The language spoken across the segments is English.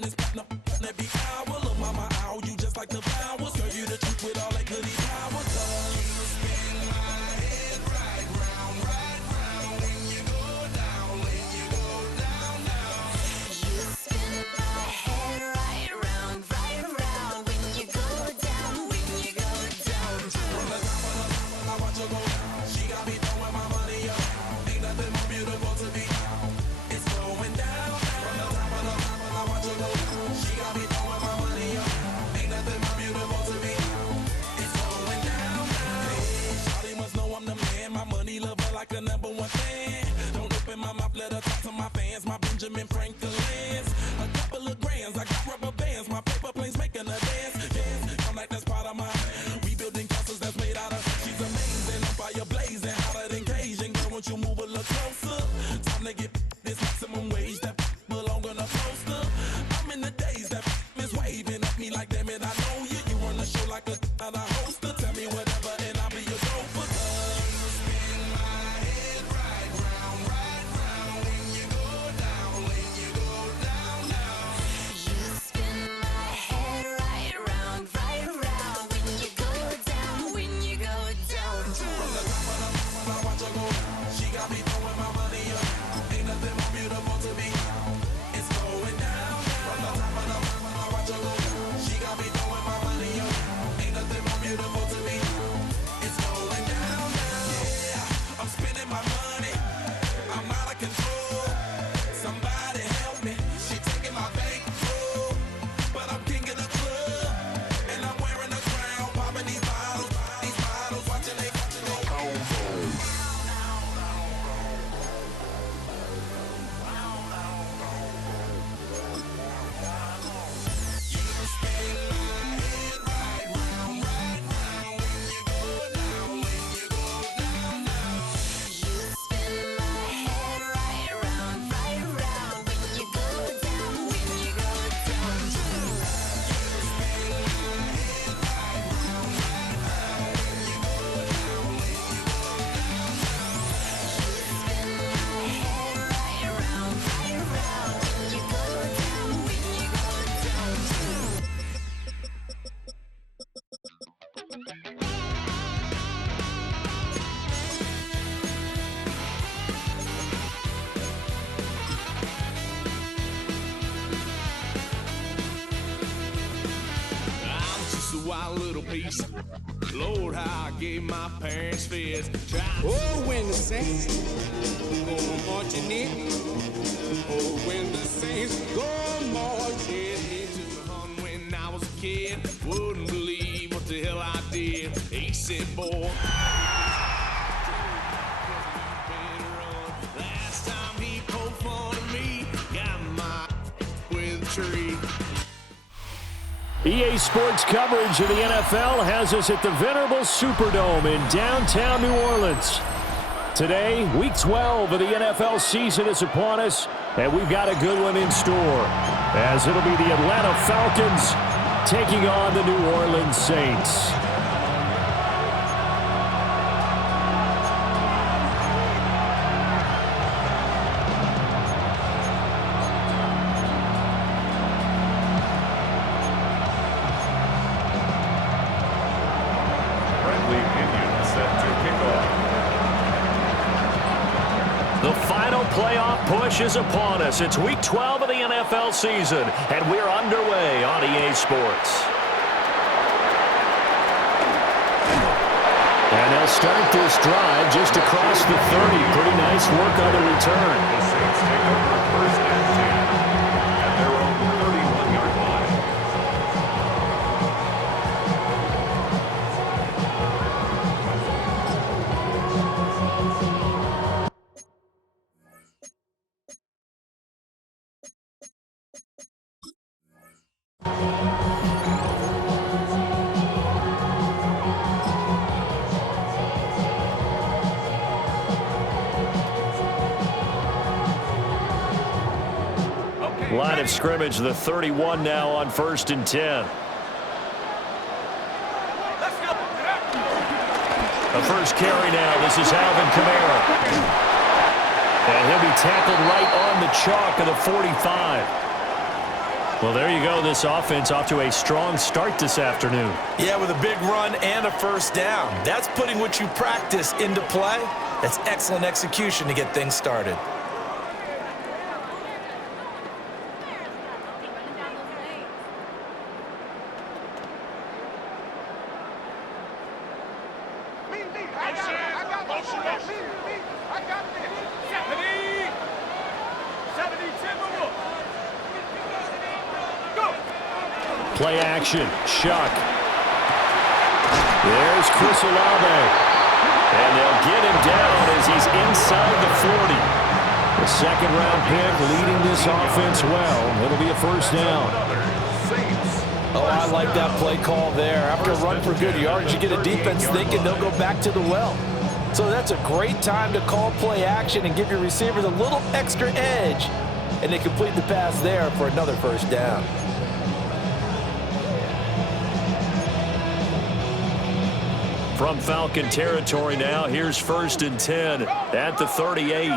this platinum every hour. Look, mama, ow, you just like the flowers. Girl, you the truth with all that goody power. You spin my head right round when you go down, when you go down, down. You spin my head right round when you go down, when you go down. From the top of the top, I watch her go down. She got me throwing my money up. Ain't nothing more beautiful to me. It's going down. From the top of the top, I watch her go down. She got me throwing my money up. Ain't nothing more beautiful to me. It's going down. Hey, shawty must know I'm the man. My money lover like a #1 fan. Don't open my mouth, let her talk to my fans. My Benjamin Franklin's. A couple of grands, I got rubber bands. My paper planes making a dance. Dance, I'm like that's part of my rebuilding castles that's made out of. She's amazing, I'm fire blazing, hotter than Cajun. Girl, won't you move a little closer? Time to get this maximum wage that belong on a poster. I'm in the days that is waving at me like, damn it, I know you. You run the show like a hoster. Tell me whatever and I'll be your gopher. You spin my head right round when you go down, when you go down, down. You spin my head right round when you go down, when you go down. From the top of the mountain, I watch her go down. She got me throwing my money up. Ain't nothing more beautiful to me. It's going down. From the top of the mountain, I watch her go down. She got me throwing my money up. Ain't nothing more beautiful to me. It's going down. Yeah, I'm spending my money. I'm out of control. Somebody help me. She taking my bankroll, but I'm king of the club, and I'm wearing a crown. Popping these bottles, watching they go home. You spin my head right round when you go down, when you go down, down. You spin my head right round when you go down, when you go down. I'm just a wild little beast. Lord, how I gave my parents fits. Oh, when the saints go marching in. Oh, when the saints go marching in. When I was a kid, wouldn't believe what the hell I did. He said, boy, last time he poked fun of me, got my with a tree. EA Sports coverage of the NFL has us at the venerable Superdome in downtown New Orleans. Today, Week 12 of the NFL season is upon us, and we've got a good one in store, as it'll be the Atlanta Falcons taking on the New Orleans Saints. Friendly Indians set to kick off. The final playoff push is upon us. It's Week 12 of the NFL season, and we're underway on EA Sports. And they'll start this drive just across the 30. Pretty nice work on the return. The Saints take over first and 10 at their own 31-yard line. Line of scrimmage, the 31 now on 1st and 10. The first carry now. This is Alvin Kamara. And he'll be tackled right on the chalk of the 45. Well, there you go. This offense off to a strong start this afternoon. Yeah, with a big run and a first down. That's putting what you practice into play. That's excellent execution to get things started. Play action. Shuck. There's Chris Olave. And they'll get him down as he's inside the 40. The second-round pick leading this offense well. It'll be a first down. Oh, I like that play call there. After a run for good yards, you get a defense thinking they'll go back to the well. So that's a great time to call play action and give your receivers a little extra edge. And they complete the pass there for another first down. From Falcon territory now, here's 1st and 10 at the 38.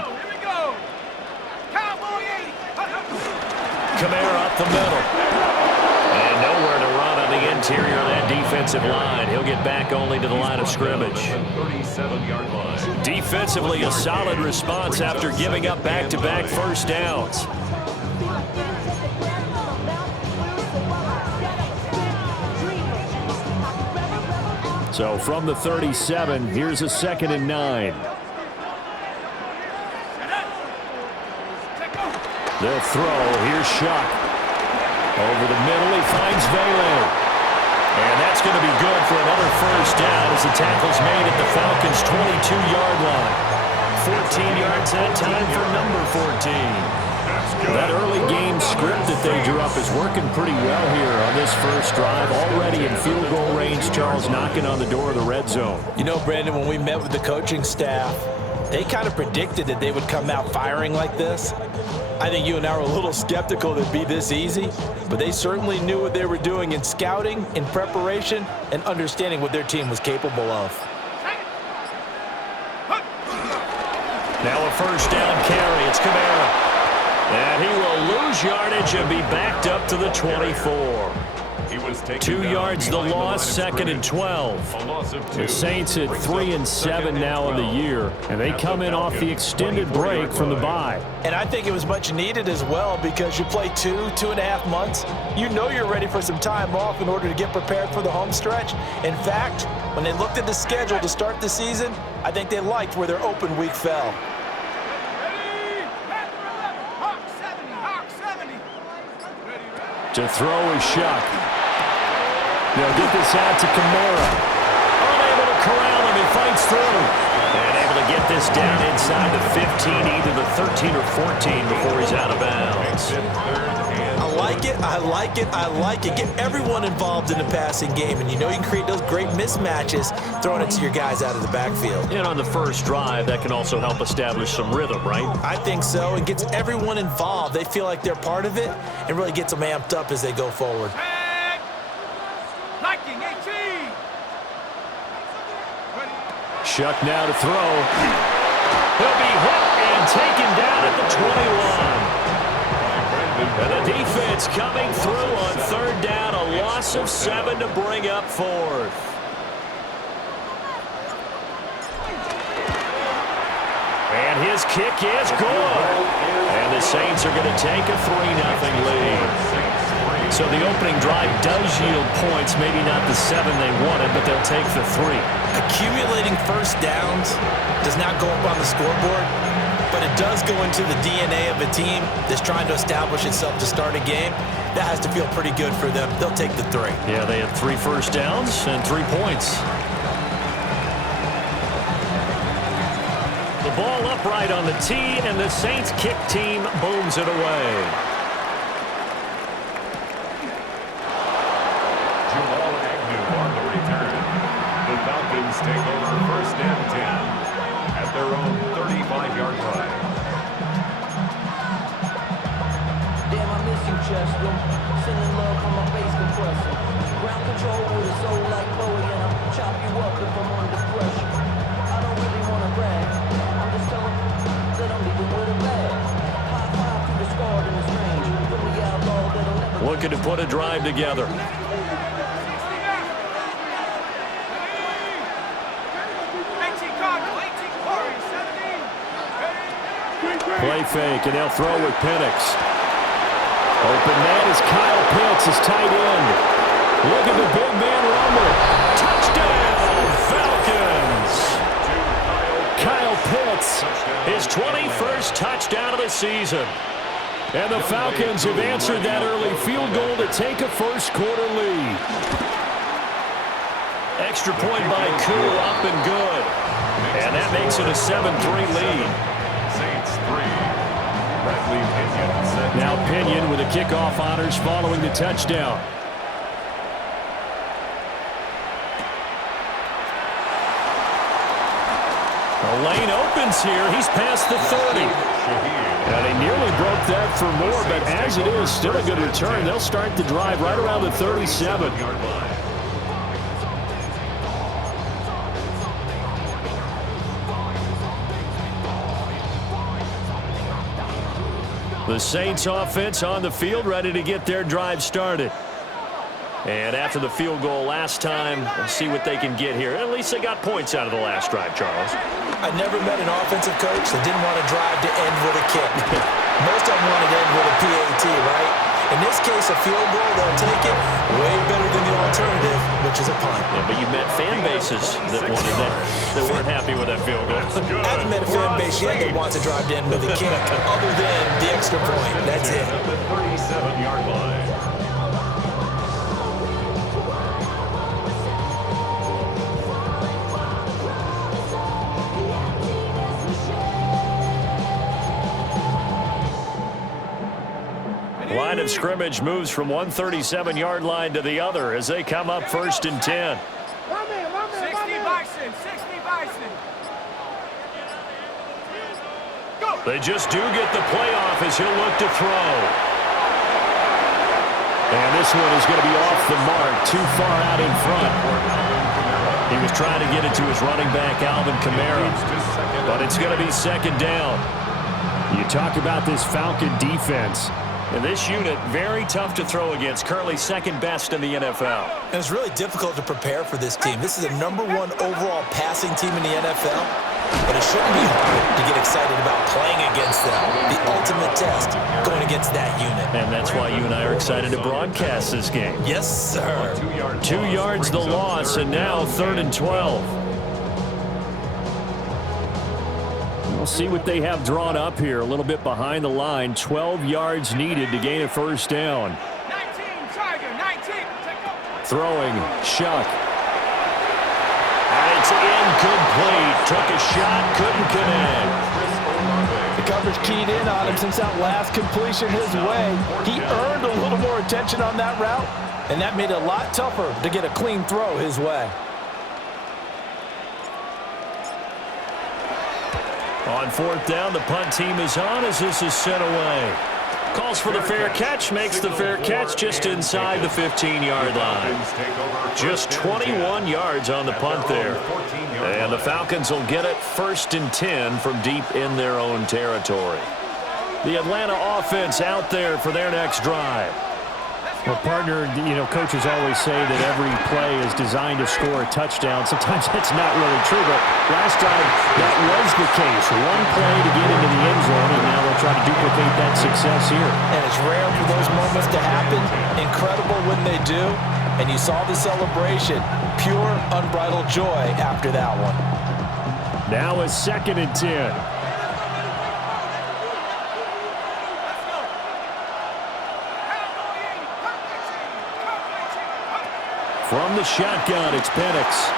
Kamara up the middle. And nowhere to run on the interior of that defensive line. He'll get back only to the line of scrimmage. 37-yard line. Defensively, a solid response after giving up back-to-back first downs. So from the 37, here's a 2nd and 9. They'll throw. Here's Shuck. Over the middle, he finds Vele. And that's going to be good for another first down as the tackle's made at the Falcons' 22-yard line. 14 yards that time for number 14. That early game script that they drew up is working pretty well here on this first drive. Already in field goal range, Charles knocking on the door of the red zone. You know, Brandon, when we met with the coaching staff, they kind of predicted that they would come out firing like this. I think you and I were a little skeptical that it'd be this easy, but they certainly knew what they were doing in scouting, in preparation, and understanding what their team was capable of. Now a first down carry. It's Kamara. And he will lose yardage and be backed up to the 24. 2 yards the loss, 2nd and 12. The Saints at 3-7 now in the year, and they come in off the extended break from the bye. And I think it was much needed as well because you play 2.5 months. You know you're ready for some time off in order to get prepared for the home stretch. In fact, when they looked at the schedule to start the season, I think they liked where their open week fell. To throw is Shuck. They'll get this out to Kamara. Unable to corral him. He fights through. And able to get this down inside the 15, either the 13 or 14 before he's out of bounds. I like it. I like it. I like it. Get everyone involved in the passing game. And you know you can create those great mismatches throwing it to your guys out of the backfield. And on the first drive, that can also help establish some rhythm, right? I think so. It gets everyone involved. They feel like they're part of it and really gets them amped up as they go forward. Shuck now to throw. He'll be hit and taken down at the 21. And the defense coming through on 3rd down. A loss of 7 to bring up 4th. And his kick is good. And the Saints are going to take a 3-0 lead. So the opening drive does yield points, maybe not the 7 they wanted, but they'll take the 3. Accumulating first downs does not go up on the scoreboard, but it does go into the DNA of a team that's trying to establish itself to start a game. That has to feel pretty good for them. They'll take the 3. Yeah, they had 3 first downs and 3 points. The ball upright on the tee, and the Saints kick team booms it away. Take over 1st and 10 at their own 35-yard line. Damn, I miss you, Chester. Sending love from my face compressor. Ground control with a soul like Bowie, and I'll chop you up if I'm under pressure. I don't really want to brag. I'm just telling that I'm leaving with a bag. High five to the scarred in this range. From the outlaw that'll never looking to put a drive together. Play fake, and they'll throw with Penix. Open man is Kyle Pitts, his tight end. Look at the big man rumble. Touchdown, Falcons! Kyle Pitts, his 21st touchdown of the season. And the Falcons have answered that early field goal to take a first-quarter lead. Extra point by Koo, up and good. And that makes it a 7-3 lead. Now Pinion with the kickoff honors following the touchdown. The lane opens here. He's past the 30. And they nearly broke that for more, but as it is, still a good return. They'll start the drive right around the 37-yard line. The Saints offense on the field, ready to get their drive started. And after the field goal last time, we'll see what they can get here. At least they got points out of the last drive, Charles. I never met an offensive coach that didn't want a drive to end with a kick. Most of them wanted to end with a PAT, right? In this case, a field goal, they'll take it way better than the alternative, which is a punt. Yeah, but you met fan bases that wanted that weren't happy with that field goal. I haven't met a fan base yet that wants a drive to end with a kick, other than the extra point. That's it. At the 37-yard line. Line of scrimmage moves from one 37-yard line to the other as they come up 1st and 10. 60 Bison, 60 Bison. Go. They just do get the playoff as he'll look to throw. And this one is going to be off the mark, too far out in front. He was trying to get it to his running back, Alvin Kamara. But it's going to be 2nd down. You talk about this Falcon defense. And this unit, very tough to throw against, currently 2nd best in the NFL. And it's really difficult to prepare for this team. This is a #1 overall passing team in the NFL, but it shouldn't be hard to get excited about playing against them. The ultimate test going against that unit. And that's why you and I are excited to broadcast this game. Yes, sir. 2 yards the loss, and now 3rd and 12. We'll see what they have drawn up here. A little bit behind the line. 12 yards needed to gain a 1st down. 19, Tiger, 19. Throwing, Shuck. And it's incomplete. Took a shot, couldn't connect. The coverage keyed in on him since that last completion his way. He earned a little more attention on that route, and that made it a lot tougher to get a clean throw his way. On 4th down, the punt team is on as this is sent away. Calls for the fair catch, makes the fair catch just inside the 15-yard line. Just 21 yards on the punt there. And the Falcons will get it 1st and 10 from deep in their own territory. The Atlanta offense out there for their next drive. Well, partner, coaches always say that every play is designed to score a touchdown. Sometimes that's not really true, but last drive, that was the case. One play to get into the end zone, and now they'll try to duplicate that success here. And it's rare for those moments to happen. Incredible when they do. And you saw the celebration. Pure, unbridled joy after that one. Now a 2nd and 10. From the shotgun, it's Penix.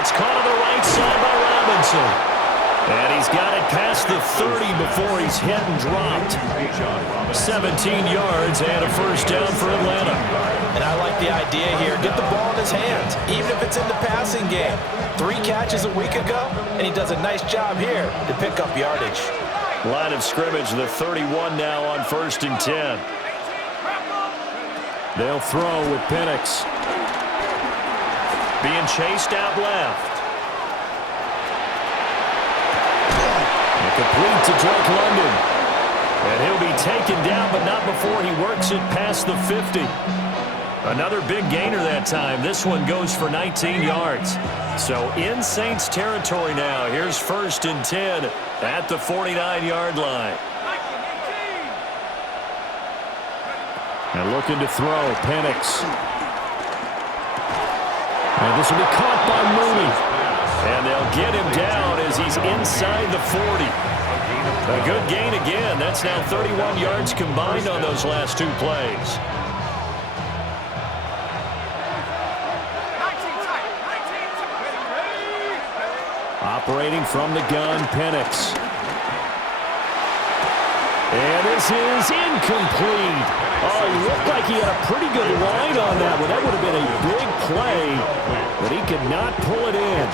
It's caught on the right side by Robinson. And he's got it past the 30 before he's hit and dropped. 17 yards and a 1st down for Atlanta. And I like the idea here. Get the ball in his hands, even if it's in the passing game. 3 catches a week ago, and he does a nice job here to pick up yardage. Line of scrimmage, the 31 now on 1st and 10. They'll throw with Penix. Being chased out left. And complete to Drake London. And he'll be taken down, but not before he works it past the 50. Another big gainer that time. This one goes for 19 yards. So in Saints territory now. Here's 1st and 10 at the 49-yard line. And looking to throw, Penix. And this will be caught by Mooney. And they'll get him down as he's inside the 40. A good gain again. That's now 31 yards combined on those last 2 plays. Operating from the gun, Penix. And this is incomplete. Oh, he looked like he had a pretty good line on that one. That would have been a big play, but he could not pull it in.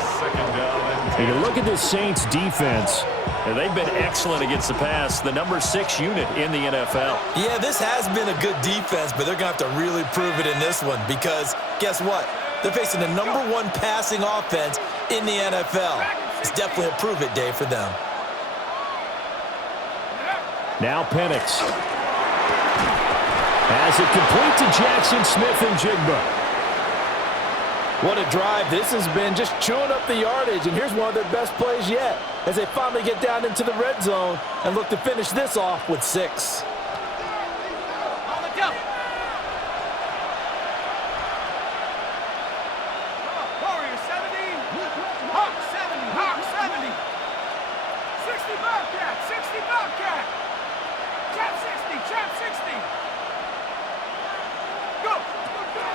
You can look at this Saints defense. And they've been excellent against the pass, the number 6 unit in the NFL. Yeah, this has been a good defense, but they're going to have to really prove it in this one because guess what? They're facing the number 1 passing offense in the NFL. It's definitely a prove-it day for them. Now Penix. Has it complete to Jackson Smith and Jigba. What a drive this has been, just chewing up the yardage, and here's one of their best plays yet as they finally get down into the red zone and look to finish this off with 6.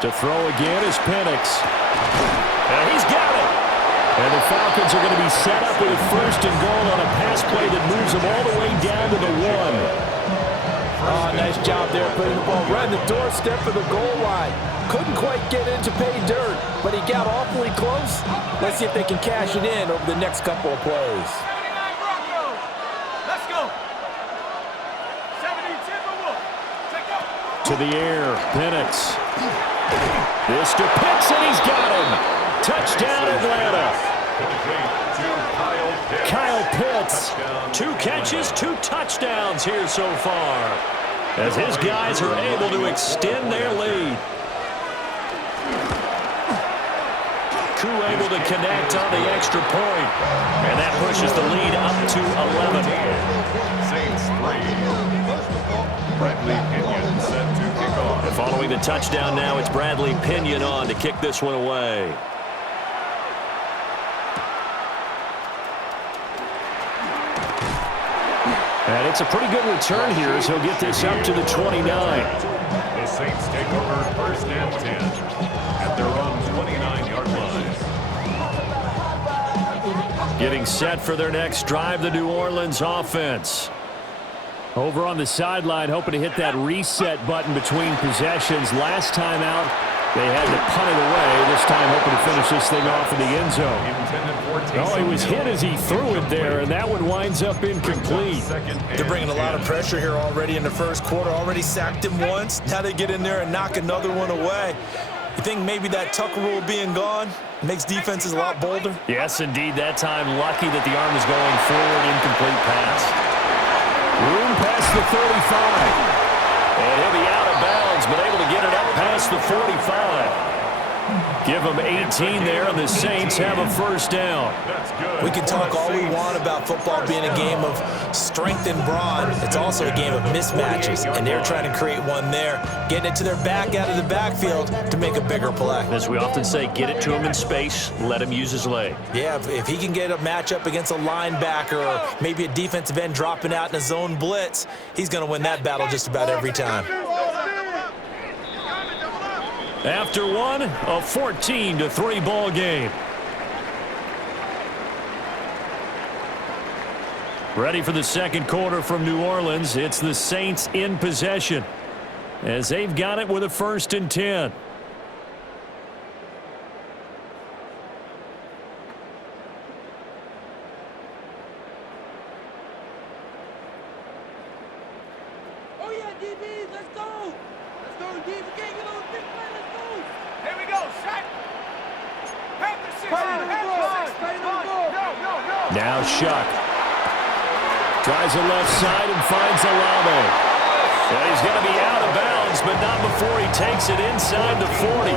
To throw again is Penix. And he's got it. And the Falcons are going to be set up with a 1st and goal on a pass play that moves them all the way down to the 1. Oh, nice job there putting the ball right in the doorstep of the goal line. Couldn't quite get in to pay dirt, but he got awfully close. Let's see if they can cash it in over the next couple of plays. Let's go. 70 Timberwolves. Check out. To the air, Penix. This to Pitts, and he's got him. Touchdown, Atlanta. Kyle Pitts, 2 catches, 2 touchdowns here so far, as his guys are able to extend their lead. Koo able to connect on the extra point, and that pushes the lead up to 11. Saints 3. Bradley Pinion set to kick off. And following the touchdown now, it's Bradley Pinion on to kick this one away. And it's a pretty good return here as he'll get this up to the 29. The Saints take over 1st and 10 at their own 29-yard line. Getting set for their next drive, the New Orleans offense. Over on the sideline, hoping to hit that reset button between possessions. Last time out, they had to punt it away. This time hoping to finish this thing off in the end zone. Oh, he was hit as he threw it there, and that one winds up incomplete. They're bringing a lot of pressure here already in the 1st quarter. Already sacked him once. Now they get in there and knock another one away. You think maybe that Tucker rule being gone makes defenses a lot bolder? Yes, indeed. That time, lucky that the arm is going forward. Incomplete pass. Room past the 35. And he'll be out of bounds, but able to get it up past the 45. Give them 18 there, and the Saints have a 1st down. We can talk all we want about football being a game of strength and brawn. It's also a game of mismatches, and they're trying to create one there, getting it to their back out of the backfield to make a bigger play. As we often say, get it to him in space, let him use his leg. Yeah, if he can get a matchup against a linebacker or maybe a defensive end dropping out in a zone blitz, he's going to win that battle just about every time. After one, a 14-3 ball game. Ready for the 2nd quarter from New Orleans. It's the Saints in possession as they've got it with a 1st and 10. Oh yeah, DB, let's go. Let's go, DB. We can't get on the big play. Let's go. Here we go. Shot. Have the 60. Have the 60. No. Now Shuck. Tries the left side and finds Olave. And he's going to be out of bounds, but not before he takes it inside the 40.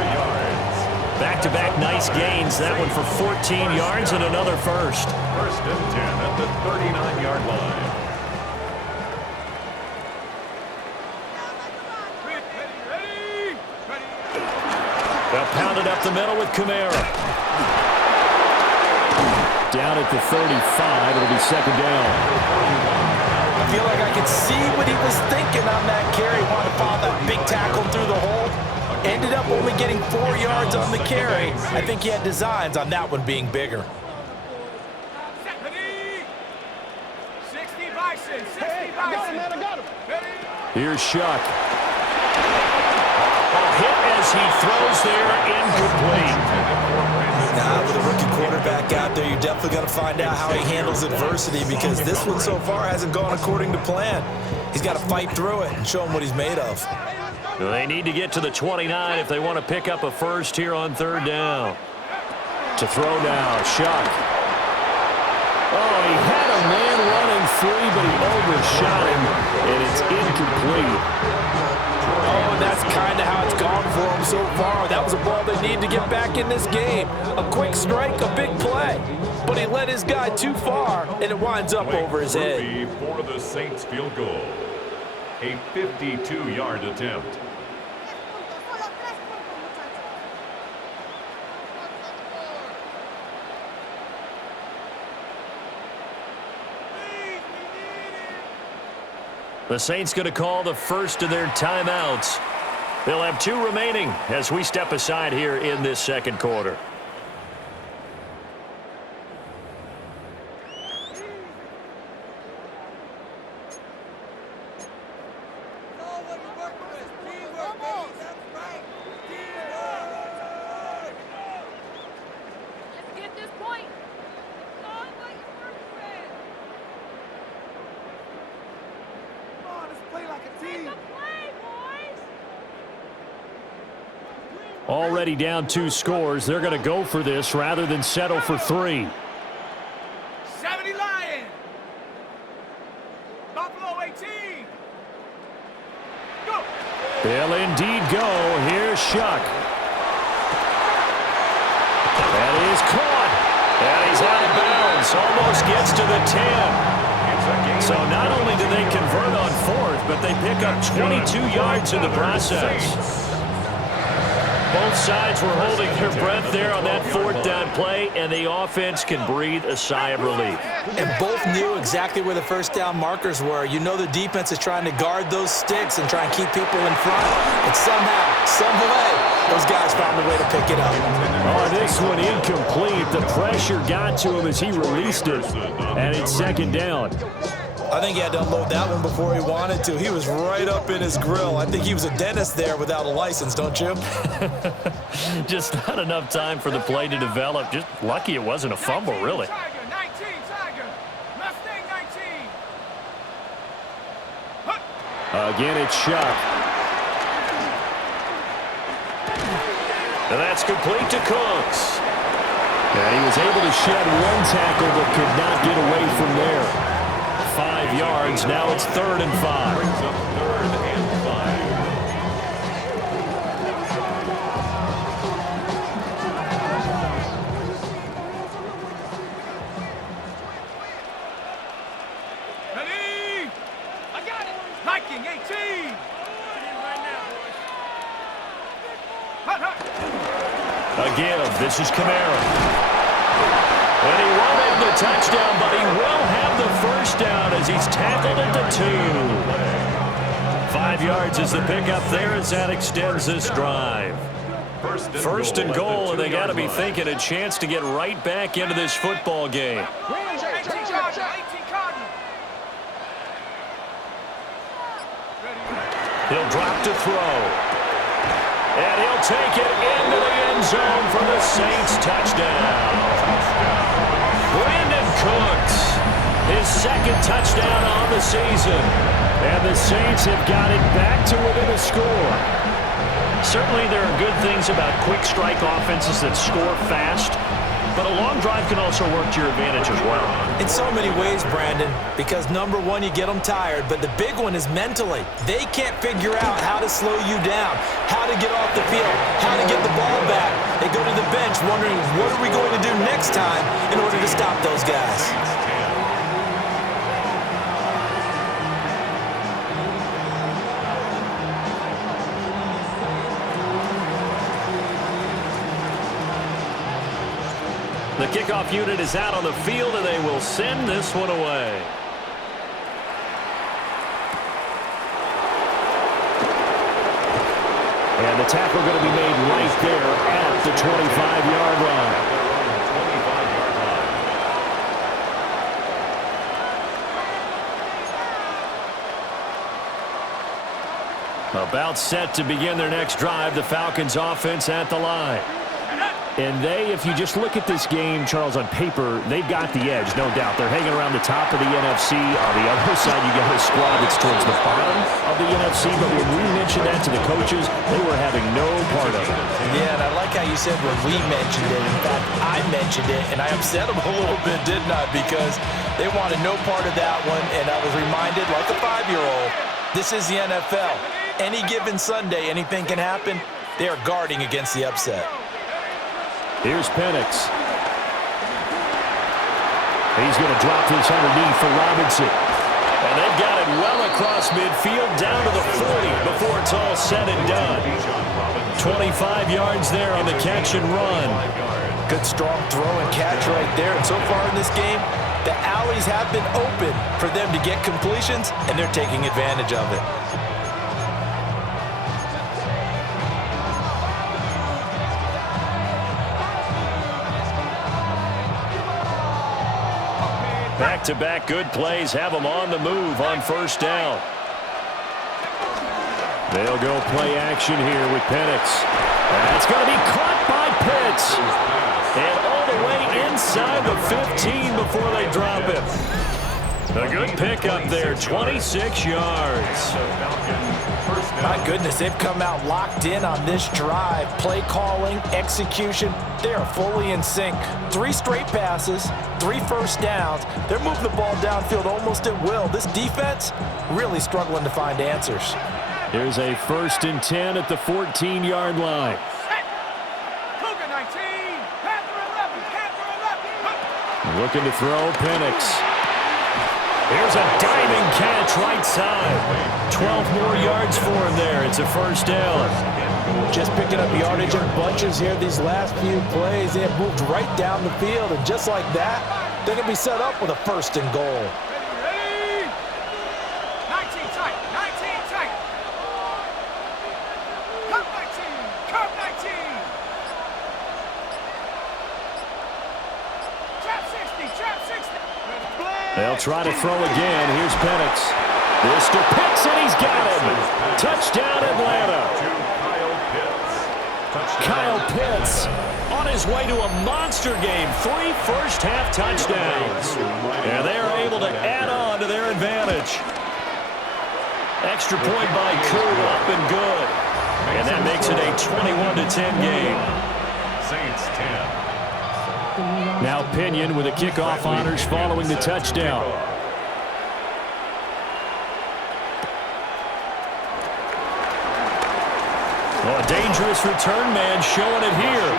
Back-to-back nice gains. That one for 14 yards and another first. First and 10 at the 39-yard line. They'll pound it up the middle with Kamara. Down at the 35. It'll be second down. I feel like I could see what he was thinking on that carry. Wanted to follow that big tackle through the hole. Ended up only getting 4 yards on the carry. I think he had designs on that one being bigger. 60 Bison, 60 Bison. I got him. Here's Shuck. A hit as he throws there, incomplete. Now, with a rookie quarterback out there, you're definitely going to find out how he handles adversity because this one so far hasn't gone according to plan. He's got to fight through it and show him what he's made of. They need to get to the 29 if they want to pick up a first here on third down. To throw now, Shuck. Oh, he had a man running free, but he overshot him, and it's incomplete. Oh, and that's kind of how it's gone for him so far. That was a ball they need to get back in this game. A quick strike, a big play. But he led his guy too far, and it winds up over his head. For the Saints field goal. A 52-yard attempt. The Saints going to call the first of their timeouts. They'll have 2 remaining as we step aside here in this second quarter. Already down 2 scores. They're going to go for this rather than settle for 3. 70 Lions. Buffalo 18. Go. They'll indeed go. Here's Shuck. That is caught. And he's out of bounds. Almost gets to the 10. So not only do they convert on 4th, but they pick up 22 yards in the process. Both sides were holding their breath there on that 4th down play, and the offense can breathe a sigh of relief. And both knew exactly where the first down markers were. You know the defense is trying to guard those sticks and try and keep people in front. And somehow, some way, those guys found a way to pick it up. Oh, this one incomplete. The pressure got to him as he released it, and it's second down. I think he had to unload that one before he wanted to. He was right up in his grill. I think he was a dentist there without a license, don't you? Just not enough time for the play to develop. Just lucky it wasn't a fumble, really. 19, Tiger. Mustang 19. Again, it's Shuck. And that's complete to Cooks. And he was able to shed 1 tackle but could not get away from there. 5 yards. Now it's 3rd and 5. Brings up 3rd and 5. Ready? I got it. Viking 18. Again, this is Kamara. And he won't have the touchdown, but he will have the first down as he's tackled at the 2. 5 yards is the pickup there as that extends this drive. First and goal, and they got to be thinking a chance to get right back into this football game. 18 Cardinal. He'll drop to throw. And he'll take it into the end zone for the Saints touchdown. Brandon Cooks, his 2nd touchdown on the season. And the Saints have got it back to within a score. Certainly there are good things about quick strike offenses that score fast. but a long drive can also work to your advantage as well. In so many ways, Brandon, because number one, you get them tired, but the big one is mentally. They can't figure out how to slow you down, how to get off the field, how to get the ball back. They go to the bench wondering, what are we going to do next time in order to stop those guys? The kickoff unit is out on the field, and they will send this one away. And the tackle going to be made right there at the 25-yard line. About set to begin their next drive, the Falcons offense at the line. And they, if you just look at this game, Charles, on paper, they've got the edge, no doubt. They're hanging around the top of the NFC. On the other side, you got a squad that's towards the bottom of the NFC. But when we mentioned that to the coaches, they were having no part of it. Yeah, and I like how you said when we mentioned it. In fact, I mentioned it, and I upset them a little bit, didn't I? Because they wanted no part of that one, and I was reminded, like a 5-year-old, this is the NFL. Any given Sunday, anything can happen. They are guarding against the upset. Here's Penix. He's going to drop this underneath for Robinson. And they've got it well across midfield, down to the 40 before it's all said and done. 25 yards there on the catch and run. Good strong throw and catch right there. And so far in this game, the alleys have been open for them to get completions, and they're taking advantage of it. Back-to-back good plays have them on the move on first down. They'll go play action here with Penix. That's going to be caught by Pitts. And all the way inside the 15 before they drop it. A good pickup there, 26 yards. My goodness, they've come out locked in on this drive. Play calling, execution, they are fully in sync. 3 straight passes, 3 first downs. They're moving the ball downfield almost at will. This defense really struggling to find answers. Here's a 1st and 10 at the 14-yard line. Cougar 19, Panther 11, Panther 11. Looking to throw, Penix. Here's a diving catch right side. 12 more yards for him there. It's a first down. Just picking up yardage in bunches here these last few plays. They have moved right down the field, and just like that, they're going to be set up with a 1st and goal. Ready? 19 tight, 19 tight. Curve 19. Trap 60. They'll try to throw again. Here's Penix. This to Pitts, and he's got him. Touchdown, Atlanta. Kyle Pitts on his way to a monster game. 3 first-half touchdowns. And they are able to add on to their advantage. Extra point by Koo, up and good. And that makes it a 21-10 game. Saints 10. Now Pinion with a kickoff honors following the touchdown. Oh, a dangerous return man showing it here.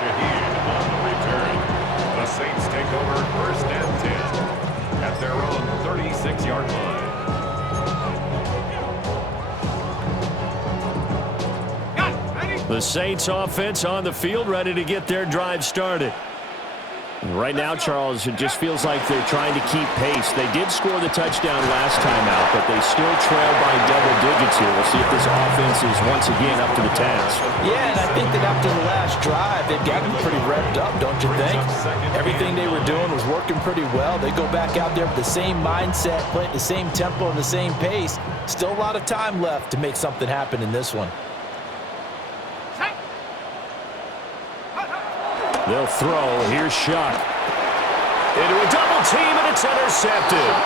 Shaheed on the return. The Saints take over 1st and 10 at their own 36-yard line. The Saints offense on the field, ready to get their drive started. Right now, Charles, it just feels like they're trying to keep pace. They did score the touchdown last time out, but they still trail by double digits here. We'll see if this offense is once again up to the task. Yeah, and I think that after the last drive, they've gotten pretty revved up, don't you think? Everything they were doing was working pretty well. They go back out there with the same mindset, play at the same tempo and the same pace. Still a lot of time left to make something happen in this one. They'll throw. Here's Shuck. Into a double team, and it's intercepted.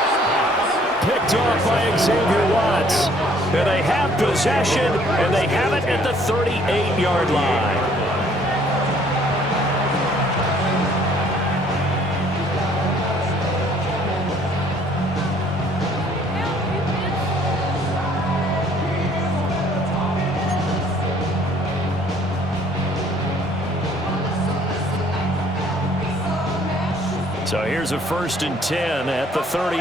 Picked off by Xavier Watts. And they have possession, and they have it at the 38-yard line. So here's a 1st and 10 at the 38.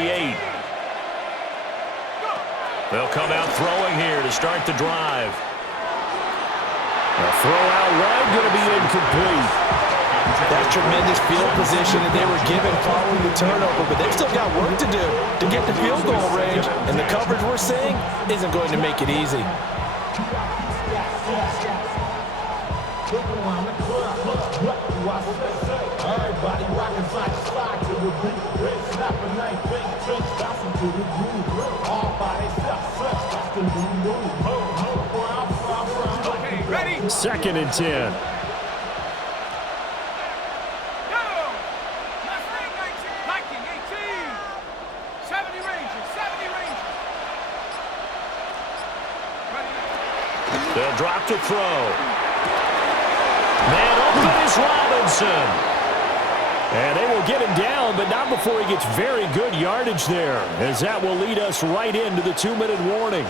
They'll come out throwing here to start the drive. A throw out wide, going to be incomplete. That's tremendous field position that they were given following the turnover, but they've still got work to do to get the field goal range, and the coverage we're seeing isn't going to make it easy. Everybody rockin' side to side to the beat. Red snapper, night fake tricks, bouncing to the groove. All by themselves, such that's the new move. Okay, ready? 2nd and 10. Go! Left wing, 19. Liking, 18. 70 Rangers, 70 Rangers. Ready? They'll drop to throw. Man open is Robinson. And they will get him down, but not before he gets very good yardage there, as that will lead us right into the 2-minute warning.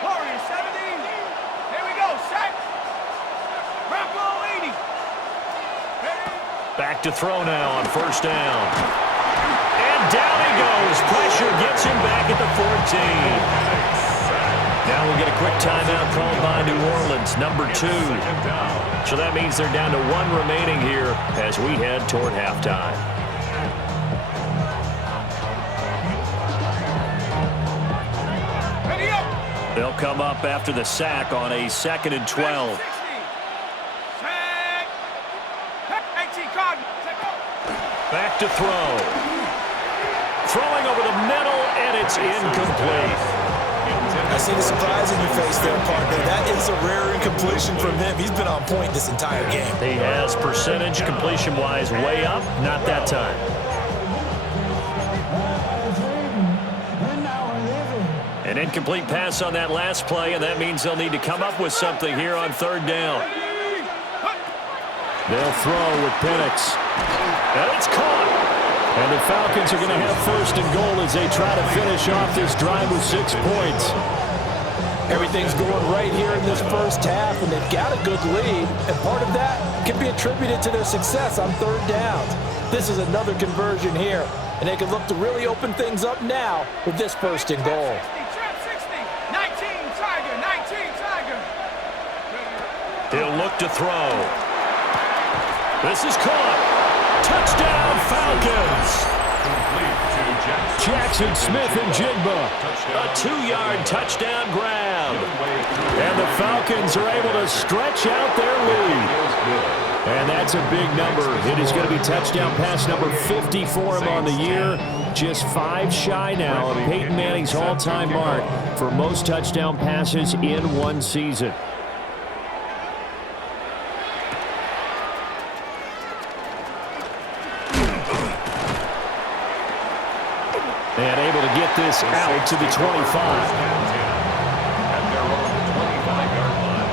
Warriors, 70. Here we go, set. Bronco, 80. Ready? Back to throw now on 1st down. And down he goes. Pressure gets him back at the 14. Now we'll get a quick timeout called by New Orleans, number 2. So that means they're down to 1 remaining here as we head toward halftime. Ready up. They'll come up after the sack on a 2nd and 12. 60. Set. 18 Cardinal. Set go. Back to throw. Throwing over the middle, and it's incomplete. I see the surprise in your face there, partner. That is a rare incompletion from him. He's been on point this entire game. He has percentage completion-wise way up, not that time. An incomplete pass on that last play, and that means they'll need to come up with something here on 3rd down. They'll throw with Penix. And it's caught. And the Falcons are going to have 1st and goal as they try to finish off this drive with 6 points. Everything's going right here in this first half, and they've got a good lead. And part of that can be attributed to their success on 3rd downs. This is another conversion here, and they can look to really open things up now with this 1st and goal. 60, 19 Tiger, 19 Tiger. He'll look to throw. This is caught. Touchdown, Falcons. Jackson Smith and Jigba. A 2-yard touchdown grab. And the Falcons are able to stretch out their lead. And that's a big number. It is going to be touchdown pass number 50 for him on the year. Just 5 shy now of Peyton Manning's all-time mark for most touchdown passes in one season. And able to get this out to the 25. At their own 25-yard line.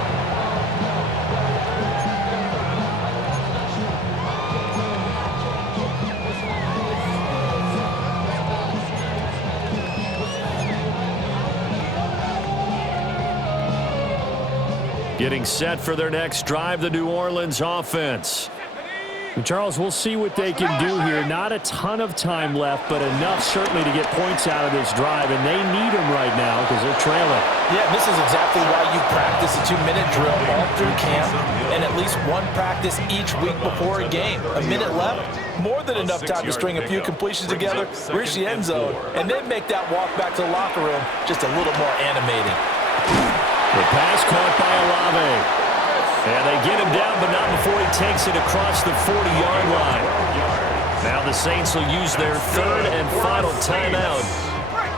Getting set for their next drive, the New Orleans offense. And Charles, we'll see what they can do here. Not a ton of time left, but enough certainly to get points out of this drive, and they need them right now because they're trailing. Yeah, this is exactly why you practice a 2-minute drill all through camp and at least one practice each week before a game. A minute left, more than enough time to string a few completions together, reach the end zone, and then make that walk back to the locker room just a little more animating. The pass caught by Olave. And they get him down, but not before he takes it across the 40-yard line. Now the Saints will use their 3rd and final timeout.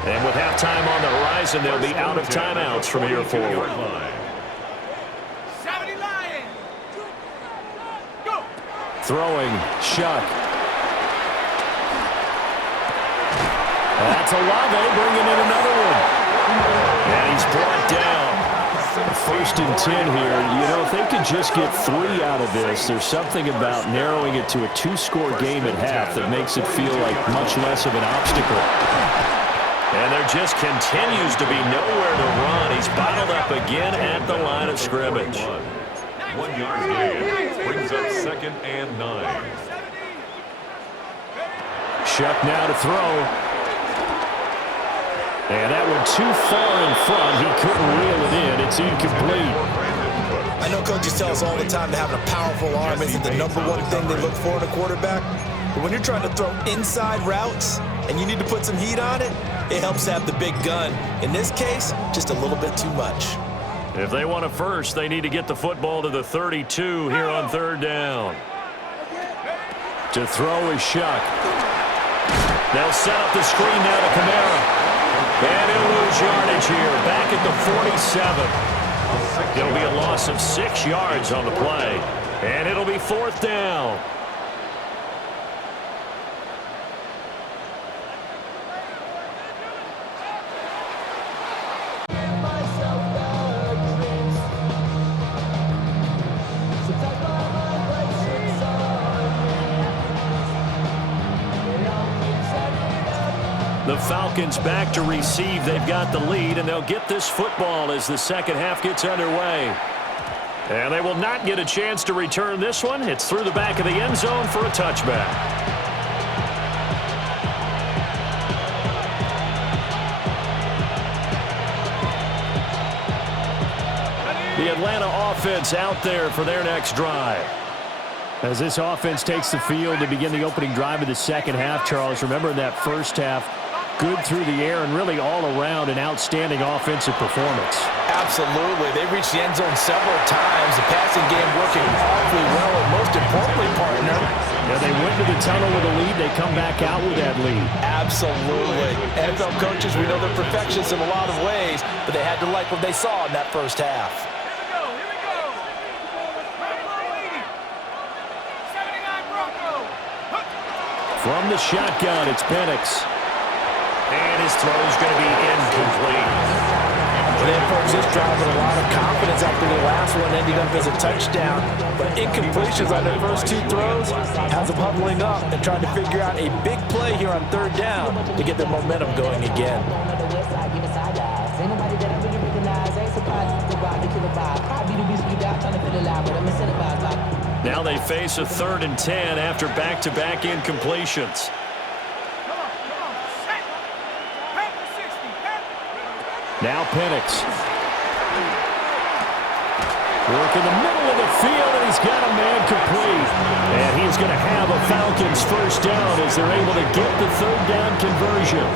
And with halftime on the horizon, they'll be out of timeouts from here forward. 70 Lions. Go. Throwing, Shuck. That's Olave bringing in another one. And he's brought down. 1st and 10 here. You know, if they could just get 3 out of this, there's something about narrowing it to a 2-score game at half that makes it feel like much less of an obstacle. And there just continues to be nowhere to run. He's bottled up again at the line of scrimmage. 1 yard gain brings up 2nd and 9. Shuck now to throw. And that one too far in front. He couldn't reel it in. It's incomplete. I know coaches tell us all the time that having a powerful arm isn't the #1 thing they look for in a quarterback. But when you're trying to throw inside routes and you need to put some heat on it, it helps to have the big gun. In this case, just a little bit too much. If they want a first, they need to get the football to the 32 here on 3rd down. To throw is Shuck. They'll set up the screen now to Kamara. And he'll lose yardage here, back at the 47. It'll be a loss of 6 yards on the play. And it'll be 4th down. The Falcons back to receive. They've got the lead, and they'll get this football as the second half gets underway. And they will not get a chance to return this one. It's through the back of the end zone for a touchback. The Atlanta offense out there for their next drive. As this offense takes the field to begin the opening drive of the second half, Charles, remember in that first half, good through the air and really all around an outstanding offensive performance. Absolutely. They reached the end zone several times. The passing game working awfully well, and most importantly, partner, Yeah, they went to the tunnel with a lead. They come back out with that lead. absolutely. NFL coaches, we know they're perfectionists in a lot of ways, but they had to like what they saw in that first half. From the shotgun, it's Penix. And his throw is going to be incomplete. Well, they approached this drive with a lot of confidence after the last one ended up as a touchdown. But incompletions on their first 2 throws has them huddling up and trying to figure out a big play here on 3rd down to get their momentum going again. Now they face a 3rd and 10 after back-to-back incompletions. Now Penix. Work in the middle of the field, and he's got a man complete. And he's going to have a Falcons first down as they're able to get the 3rd down conversion.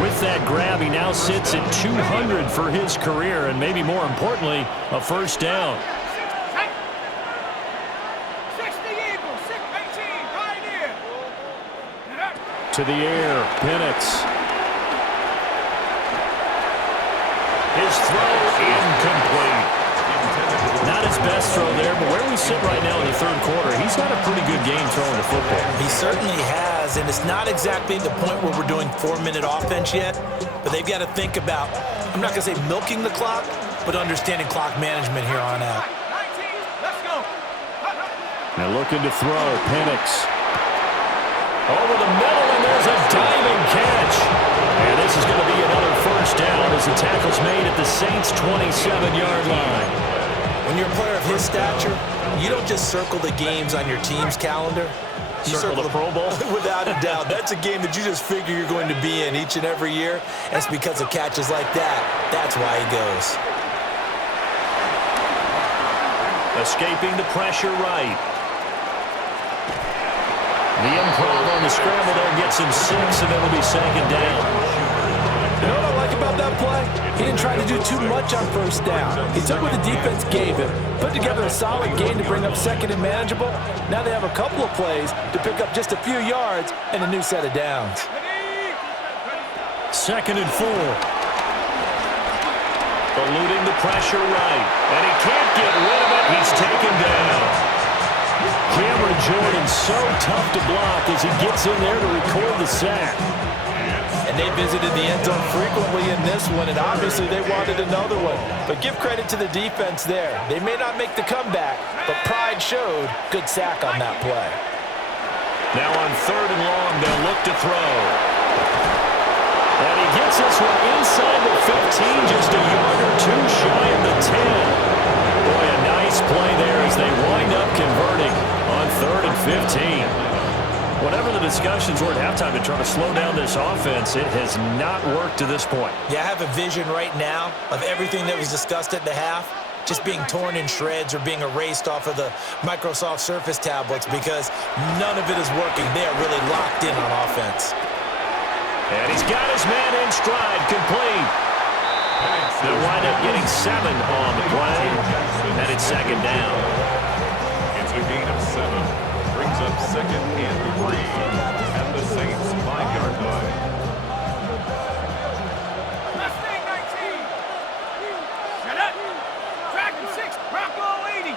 With that grab, he now sits at 200 for his career, and maybe more importantly, a first down. To the air, Penix. His throw incomplete. Not his best throw there, but where we sit right now in the 3rd quarter, he's had a pretty good game throwing the football. He certainly has, and it's not exactly the point where we're doing 4-minute offense yet, but they've got to think about, I'm not going to say milking the clock, but understanding clock management here on out. Now looking to throw, Penix. Over the middle, and there's a diving catch. And this is going to be another first down as the tackle's made at the Saints' 27-yard line. When you're a player of his stature, you don't just circle the games on your team's calendar. You Circle the Pro Bowl? Without a doubt. That's a game that you just figure you're going to be in each and every year. And it's because of catches like that. That's why he goes. Escaping the pressure right. The improv on the scramble there gets him 6, and it'll be 2nd down. You know what I like about that play? He didn't try to do too much on first down. He took what the defense gave him, put together a solid game to bring up 2nd and manageable. Now they have a couple of plays to pick up just a few yards and a new set of downs. 2nd and 4. Eluding the pressure right. And he can't get rid of it. He's taken down. Cameron Jordan so tough to block as he gets in there to record the sack. And And they visited the end zone frequently in this one, and obviously they wanted another one. But give credit to the defense there. They may not make the comeback, but pride showed. Good sack on that play. Now on 3rd and long, they'll look to throw. And he gets this one inside the 15, just a yard or two shy of the 10. Boy, a nice play there as they wind up converting on 3rd and 15. Whatever the discussions were at halftime to try to slow down this offense, it has not worked to this point. Yeah, I have a vision right now of everything that was discussed at the half just being torn in shreds or being erased off of the Microsoft Surface tablets because none of it is working. They are really locked in on offense. And he's got his man in stride, complete. They'll wind up getting 7 on the play, and it's 2nd down. It's a gain of 7. Brings up 2nd and 3 at the Saints' 5-yard line. Shut up! Dragon 6, Bronco 80.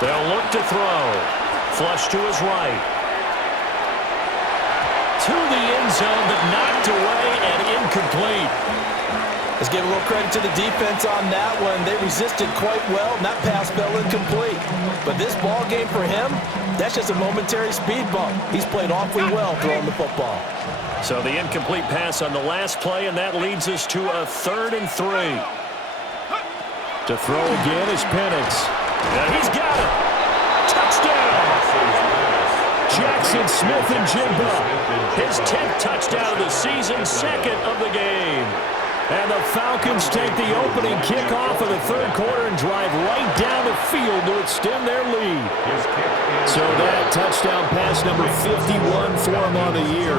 They'll look to throw. Flush to his right. To the end zone, but knocked away and incomplete. Let's give a little credit to the defense on that one. They resisted quite well, and that pass fell incomplete. But this ball game for him, that's just a momentary speed bump. He's played awfully well throwing the football. So the incomplete pass on the last play, and that leads us to a 3rd and 3. To throw again is Penix. And he's got it. Touchdown. Jackson Smith-Njigba. His 10th touchdown of the season, 2nd of the game. And the Falcons take the opening kickoff of the 3rd quarter and drive right down the field to extend their lead. So that touchdown pass number 51 for him on the year.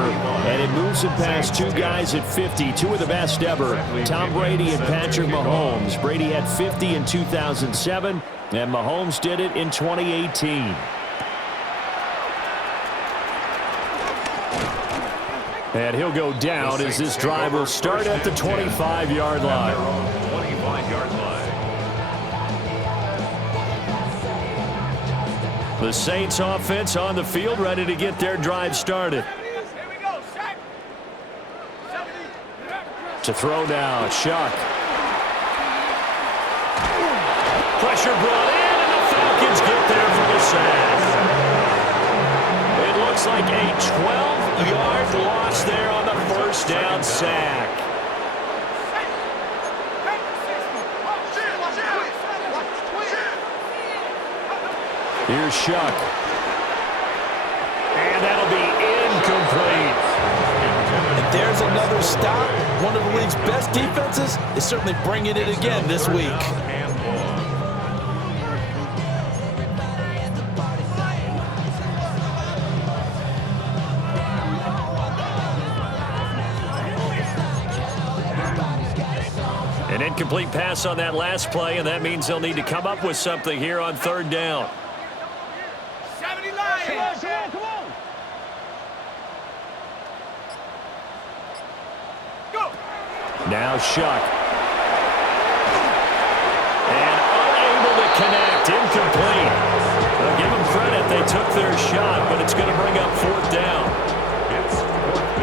And it moves him past 2 guys at 50, 2 of the best ever, Tom Brady and Patrick Mahomes. Brady had 50 in 2007, and Mahomes did it in 2018. And he'll go down as this drive will start at the 25-yard line. 25-yard line. The Saints offense on the field, ready to get their drive started. To throw down, Shuck. Pressure brought in, and the Falcons get there for the sack. It looks like a 12-yard loss there on the 1st down sack. Here's Shuck. And that'll be incomplete. And there's another stop. One of the league's best defenses is certainly bringing it again this week. An incomplete pass on that last play, and that means they'll need to come up with something here on 3rd down. 70 Lions! Come on! Go! Now Shuck. And unable to connect, incomplete. I'll give them credit, they took their shot, but it's going to bring up 4th down.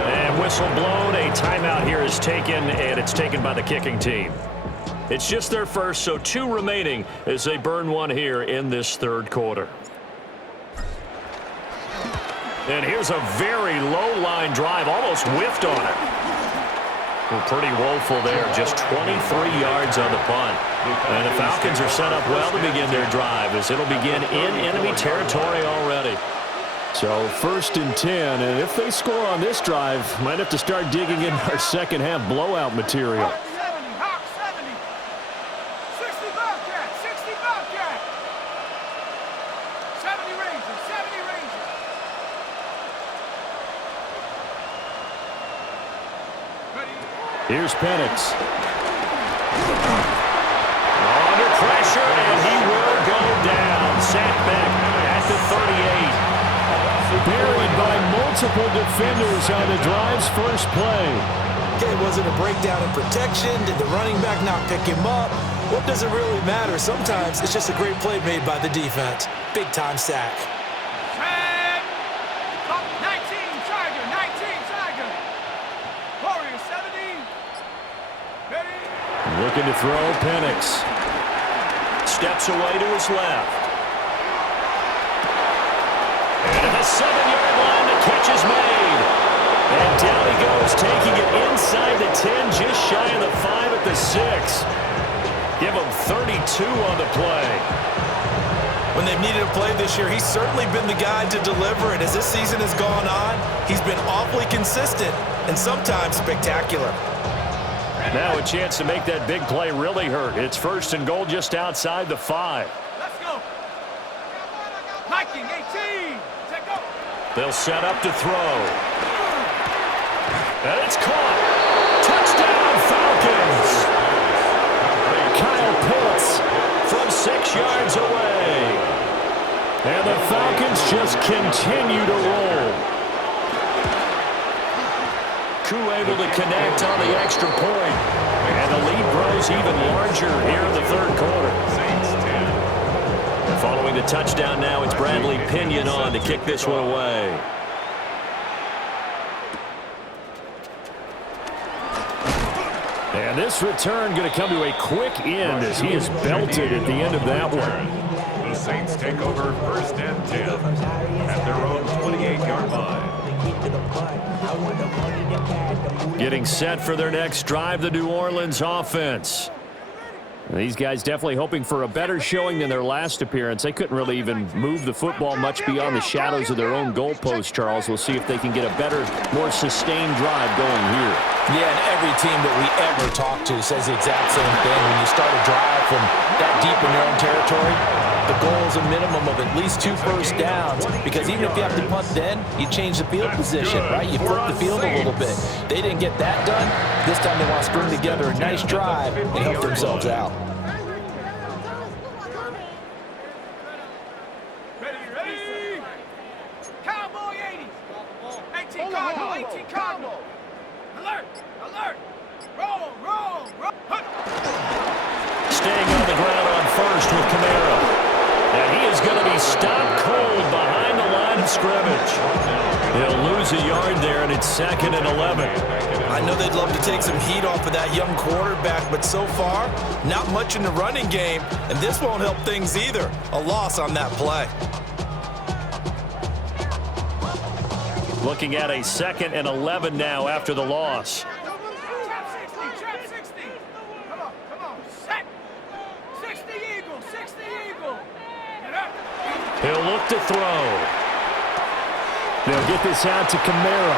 And whistle blown, a timeout here is taken, and it's taken by the kicking team. It's just their first, so 2 remaining as they burn 1 here in this 3rd quarter. And here's a very low-line drive, almost whiffed on it. Well, pretty woeful there, just 23 yards on the punt. And the Falcons are set up well to begin their drive as it'll begin in enemy territory already. So 1st and 10, and if they score on this drive, might have to start digging in our second half blowout material. 60 Bobcat! 60 Bobcat! 70 Rangers! 70 Rangers! Here's Penix. Under pressure, and he will go down. Sacked back at the 38. Buried by multiple defenders on the drive's first play. Okay, was it a breakdown in protection? Did the running back not pick him up? What does it really matter? Sometimes it's just a great play made by the defense. Big-time sack. Sack! to throw, Penix. Steps away to his left. And at the 7-yard line, the catch is made. And down he goes, taking it inside the 10, just shy of the 5 at the 6. Give him 32 on the play. When they've needed a play this year, he's certainly been the guy to deliver it. As this season has gone on, he's been awfully consistent and sometimes spectacular. Now a chance to make that big play really hurt. It's 1st and goal just outside the 5. Let's go. Viking 18. Take go. They'll set up to throw. And it's caught. Touchdown, Falcons. Kyle Pitts from 6 yards away. And the Falcons just continue to roll. Koo able to connect on the extra point. And the lead grows even larger here in the 3rd quarter. And following the touchdown now, it's Bradley Pinion on to kick this one away. And this return going to come to a quick end as he is belted at the end of that one. The Saints take over 1st and 10 at their own 28-yard line. Getting set for their next drive, the New Orleans offense. These guys definitely hoping for a better showing than their last appearance. They couldn't really even move the football much beyond the shadows of their own goalpost, Charles. We'll see if they can get a better, more sustained drive going here. Yeah, and every team that we ever talk to says the exact same thing. When you start a drive from that deep in your own territory, the goal is a minimum of at least 2 first downs, because even if you have to punt then, you change the field position, right? You flip the field a little bit. They didn't get that done. This time they want to string together a nice drive and help themselves out. Ready. Cowboy 80. 18 Cardinal. 18 Cardinal. Alert. Roll. Staying on the ground on 1st with Kamara. And he is going to be stopped cold behind the line of scrimmage. He'll lose a yard there, and it's 2nd and 11. I know they'd love to take some heat off of that young quarterback, but so far, not much in the running game, and this won't help things either. A loss on that play. Looking at a 2nd and 11 now after the loss. Trap 60. Come on. Set. 60 Eagle. Get up. He'll look to throw. They'll get this out to Kamara.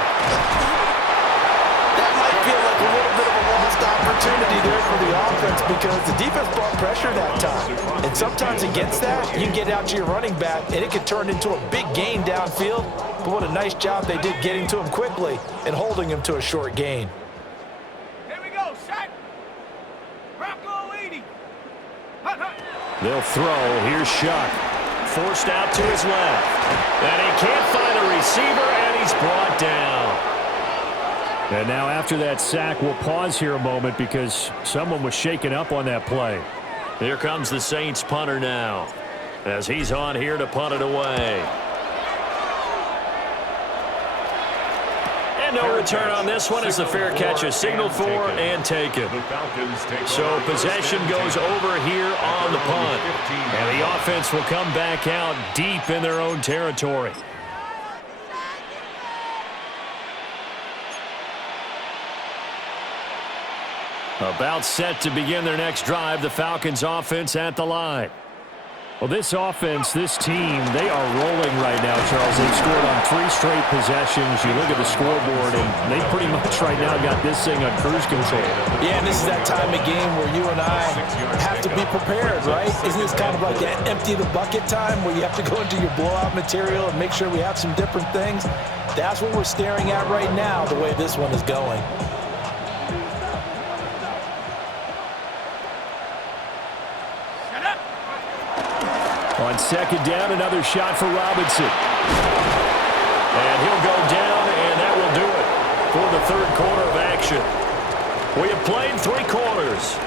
That might feel like a little bit of a lost opportunity there for the offense, because the defense brought pressure that time. And sometimes against that, you can get out to your running back, and it could turn into a big gain downfield. But what a nice job they did getting to him quickly and holding him to a short gain. Here we go. Set. Bronco 80. Hut. They'll throw. Here's Shuck. Forced out to his left. And he can't find a receiver, and he's brought down. And now after that sack, we'll pause here a moment because someone was shaken up on that play. Here comes the Saints punter now as he's on here to punt it away. And no return on this one as the fair catch is signaled for and taken. So possession goes over here on the punt. And the offense will come back out deep in their own territory. About set to begin their next drive, the Falcons offense at the line. Well, this offense, this team, they are rolling right now, Charles. They've scored on 3 straight possessions. You look at the scoreboard, and they pretty much right now got this thing on cruise control. Yeah, and this is that time of game where you and I have to be prepared, right? Isn't this kind of like that empty the bucket time where you have to go into your blowout material and make sure we have some different things? That's what we're staring at right now, the way this one is going. On 2nd down, another shot for Robinson. And he'll go down, and that will do it for the 3rd quarter of action. We have played 3 quarters.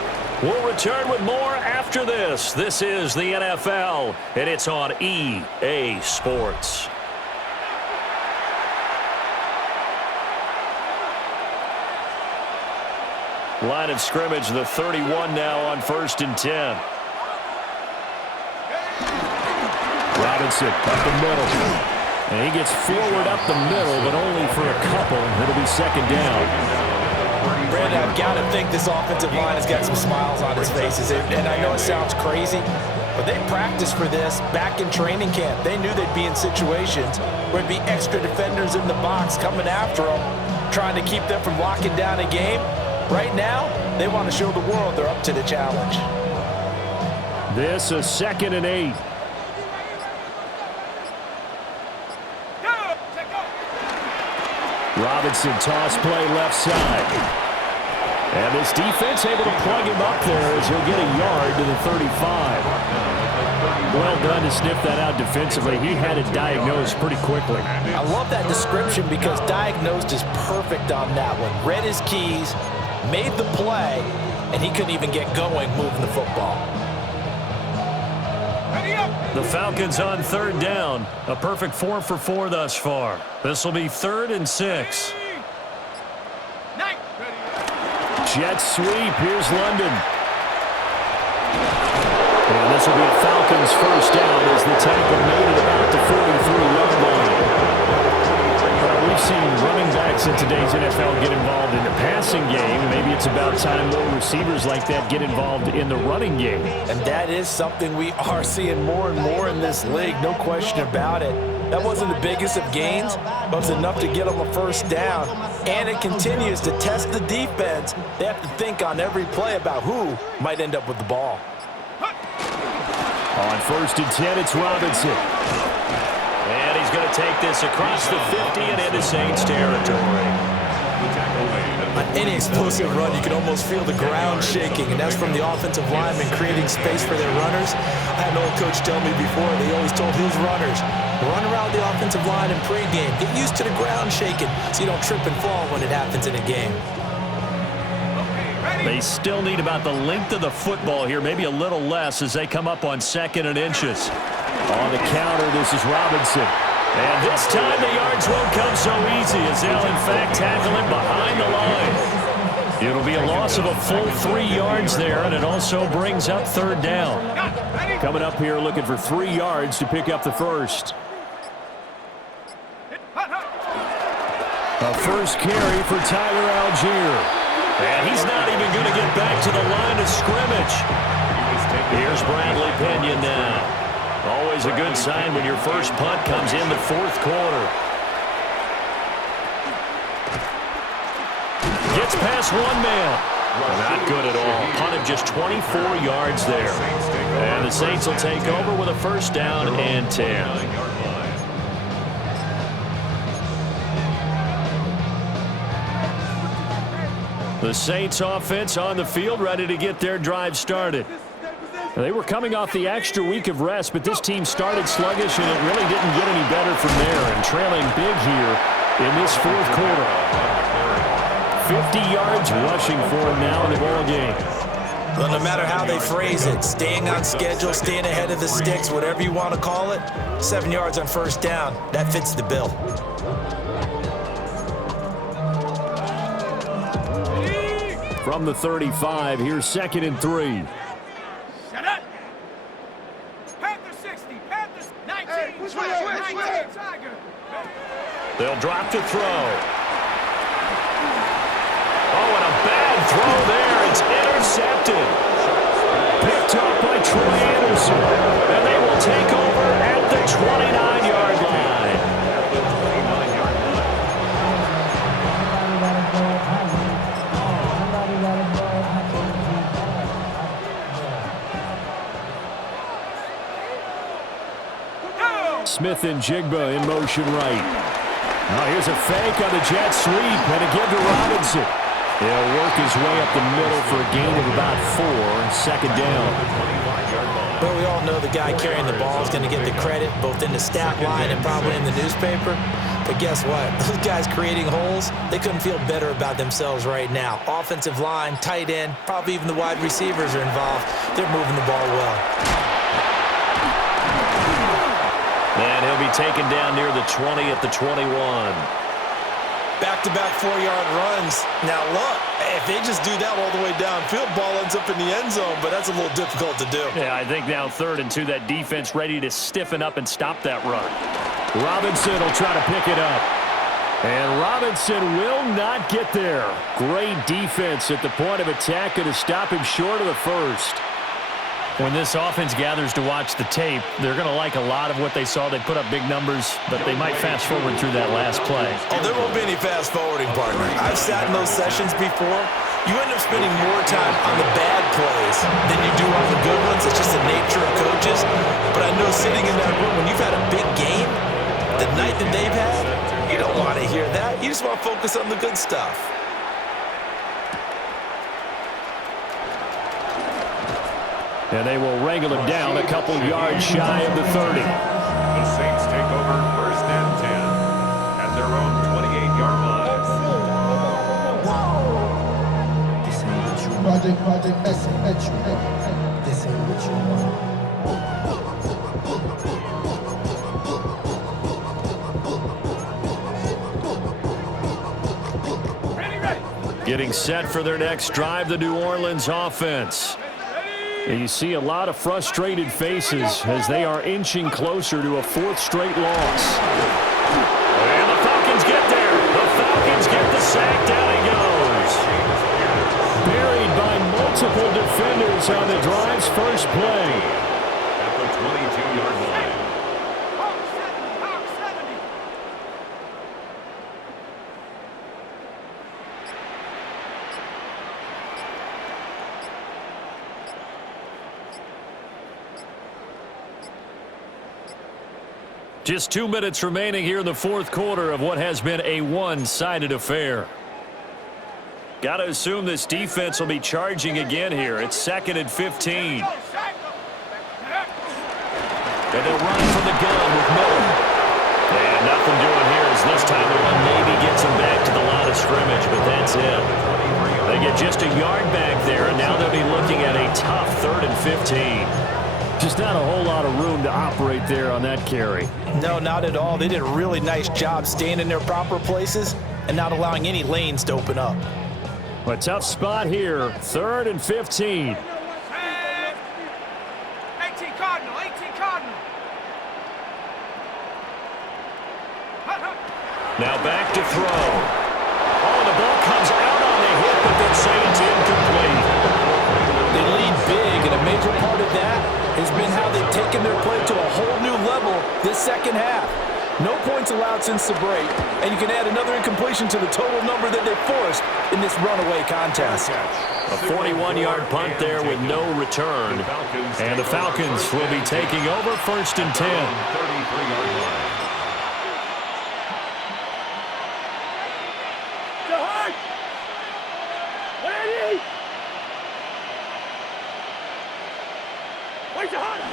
We'll return with more after this. This is the NFL, and it's on EA Sports. Line of scrimmage, the 31 now on 1st and 10. Robinson up the middle. And he gets forward up the middle, but only for a couple. It'll be 2nd down. Brandon, I've got to think this offensive line has got some smiles on his faces. And I know it sounds crazy, but they practiced for this back in training camp. They knew they'd be in situations where it'd be extra defenders in the box coming after them, trying to keep them from locking down a game. Right now, they want to show the world they're up to the challenge. This is 2nd and 8. Robinson toss play left side. And this defense able to plug him up there as he'll get a yard to the 35. Well done to sniff that out defensively. He had it diagnosed pretty quickly. I love that description because diagnosed is perfect on that one. Read his keys, made the play, and he couldn't even get going moving the football. The Falcons on 3rd down. A perfect 4 for 4 thus far. This will be 3rd and 6. Jet sweep. Here's London. And this will be a Falcons 1st down as the tackle made it about the 43-yard line. We've seen running backs in today's NFL get involved in the passing game. Maybe it's about time more receivers like that get involved in the running game. And that is something we are seeing more and more in this league, no question about it. That wasn't the biggest of gains, but it was enough to get them a 1st down. And it continues to test the defense. They have to think on every play about who might end up with the ball. On 1st and 10, it's Robinson. And he's going to take this across the 50 and into Saints territory. On any explosive run, you can almost feel the ground shaking, and that's from the offensive linemen creating space for their runners. I had an old coach tell me before, they always told his runners, run around the offensive line in pregame. Get used to the ground shaking so you don't trip and fall when it happens in a game. They still need about the length of the football here, maybe a little less as they come up on 2nd and inches. On the counter, this is Robinson. And this time the yards won't come so easy as they'll in fact tackle him behind the line. It'll be a loss of a full 3 yards there, and it also brings up 3rd down. Coming up here looking for 3 yards to pick up the 1st. A 1st carry for Tyler Algier. And he's not even going to get back to the line of scrimmage. Here's Bradley Pinion now. Always a good sign when your first punt comes in the 4th quarter. Gets past one man. Not good at all. Punted just 24 yards there. And the Saints will take over with a 1st down and 10. The Saints offense on the field ready to get their drive started. They were coming off the extra week of rest, but this team started sluggish, and it really didn't get any better from there, and trailing big here in this 4th quarter. 50 yards rushing for him now in the ball game. Well, no matter how they phrase it, staying on schedule, staying ahead of the sticks, whatever you want to call it, 7 yards on 1st down, that fits the bill. From the 35, here's 2nd and 3. Shut up! Panther 60, Panther 19, Tiger. They'll drop to throw. Oh, and a bad throw there. It's intercepted. Picked up by Troy Anderson. And they will take over at the 29-yard line. Smith and Jigba in motion right. Now here's a fake on the jet sweep and a give to Robinson. He'll work his way up the middle for a gain of about 4. 2nd down. Well, we all know the guy carrying the ball is going to get the credit both in the stat line and probably in the newspaper. But guess what? Those guys creating holes, they couldn't feel better about themselves right now. Offensive line, tight end, probably even the wide receivers are involved. They're moving the ball well. And he'll be taken down near the 20 at the 21. back-to-back 4-yard runs. Now, look, if they just do that all the way downfield, ball ends up in the end zone, but that's a little difficult to do. Yeah, I think now 3rd and 2, that defense ready to stiffen up and stop that run. Robinson will try to pick it up. And Robinson will not get there. Great defense at the point of attack and to stop him short of the first. When this offense gathers to watch the tape, they're going to like a lot of what they saw. They put up big numbers, but they might fast forward through that last play. Oh, there won't be any fast forwarding, partner. I've sat in those sessions before. You end up spending more time on the bad plays than you do on the good ones. It's just the nature of coaches. But I know sitting in that room, when you've had a big game, the night that they've had, you don't want to hear that. You just want to focus on the good stuff. And they will wrangle him down a couple yards shy of the 30. The Saints take over 1st and 10 at their own 28-yard line. This ain't what you want. This ain't what you want. This ain't what you want. Getting set for their next drive, the New Orleans offense. And you see a lot of frustrated faces as they are inching closer to a 4th straight loss. And the Falcons get there. The Falcons get the sack. Down he goes. Buried by multiple defenders on the drive's first play. At the 22-yard line. Just 2 minutes remaining here in the 4th quarter of what has been a one-sided affair. Got to assume this defense will be charging again here. It's 2nd and 15. And they'll run from the gun with Miller. And nothing doing here as this time the run maybe gets them back to the line of scrimmage, but that's it. They get just a yard back there, and now they'll be looking at a tough 3rd and 15. Just not a whole lot of room to operate there on that carry. No, not at all. They did a really nice job staying in their proper places and not allowing any lanes to open up. A tough spot here, 3rd and 15. 18 Cardinal, 18 Cardinal. Now back to throw. Oh, the ball comes out on the hit, but then say it's incomplete. They lead big, and a major part of that has been how they've taken their play to a whole new level this second half. No points allowed since the break, and you can add another incompletion to the total number that they forced in this runaway contest. A 41-yard punt there with no return. And the Falcons will be taking over 1st and 10. 33-yard line.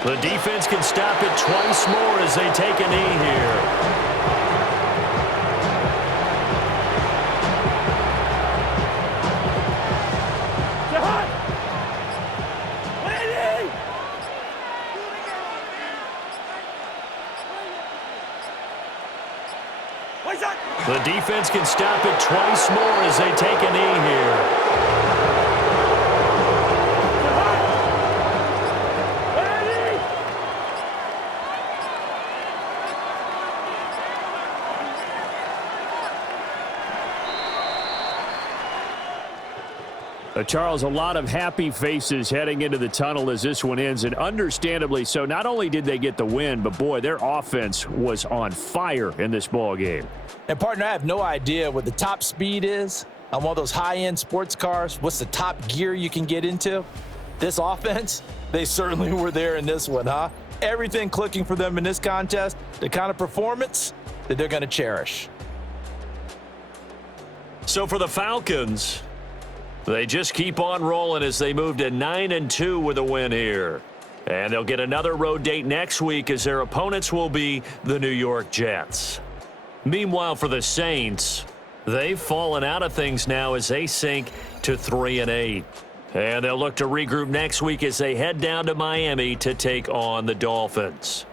The defense can stop it twice more as they take a knee here. The defense can stop it twice more as they take a knee here. Charles, a lot of happy faces heading into the tunnel as this one ends, and understandably so. Not only did they get the win, but boy, their offense was on fire in this ball game. And partner, I have no idea what the top speed is on one of those high-end sports cars. What's the top gear you can get into? This offense, they certainly were there in this one, huh? Everything clicking for them in this contest, the kind of performance that they're going to cherish. So for the Falcons, they just keep on rolling as they move to 9-2 with a win here. And they'll get another road date next week as their opponents will be the New York Jets. Meanwhile, for the Saints, they've fallen out of things now as they sink to 3-8. And they'll look to regroup next week as they head down to Miami to take on the Dolphins.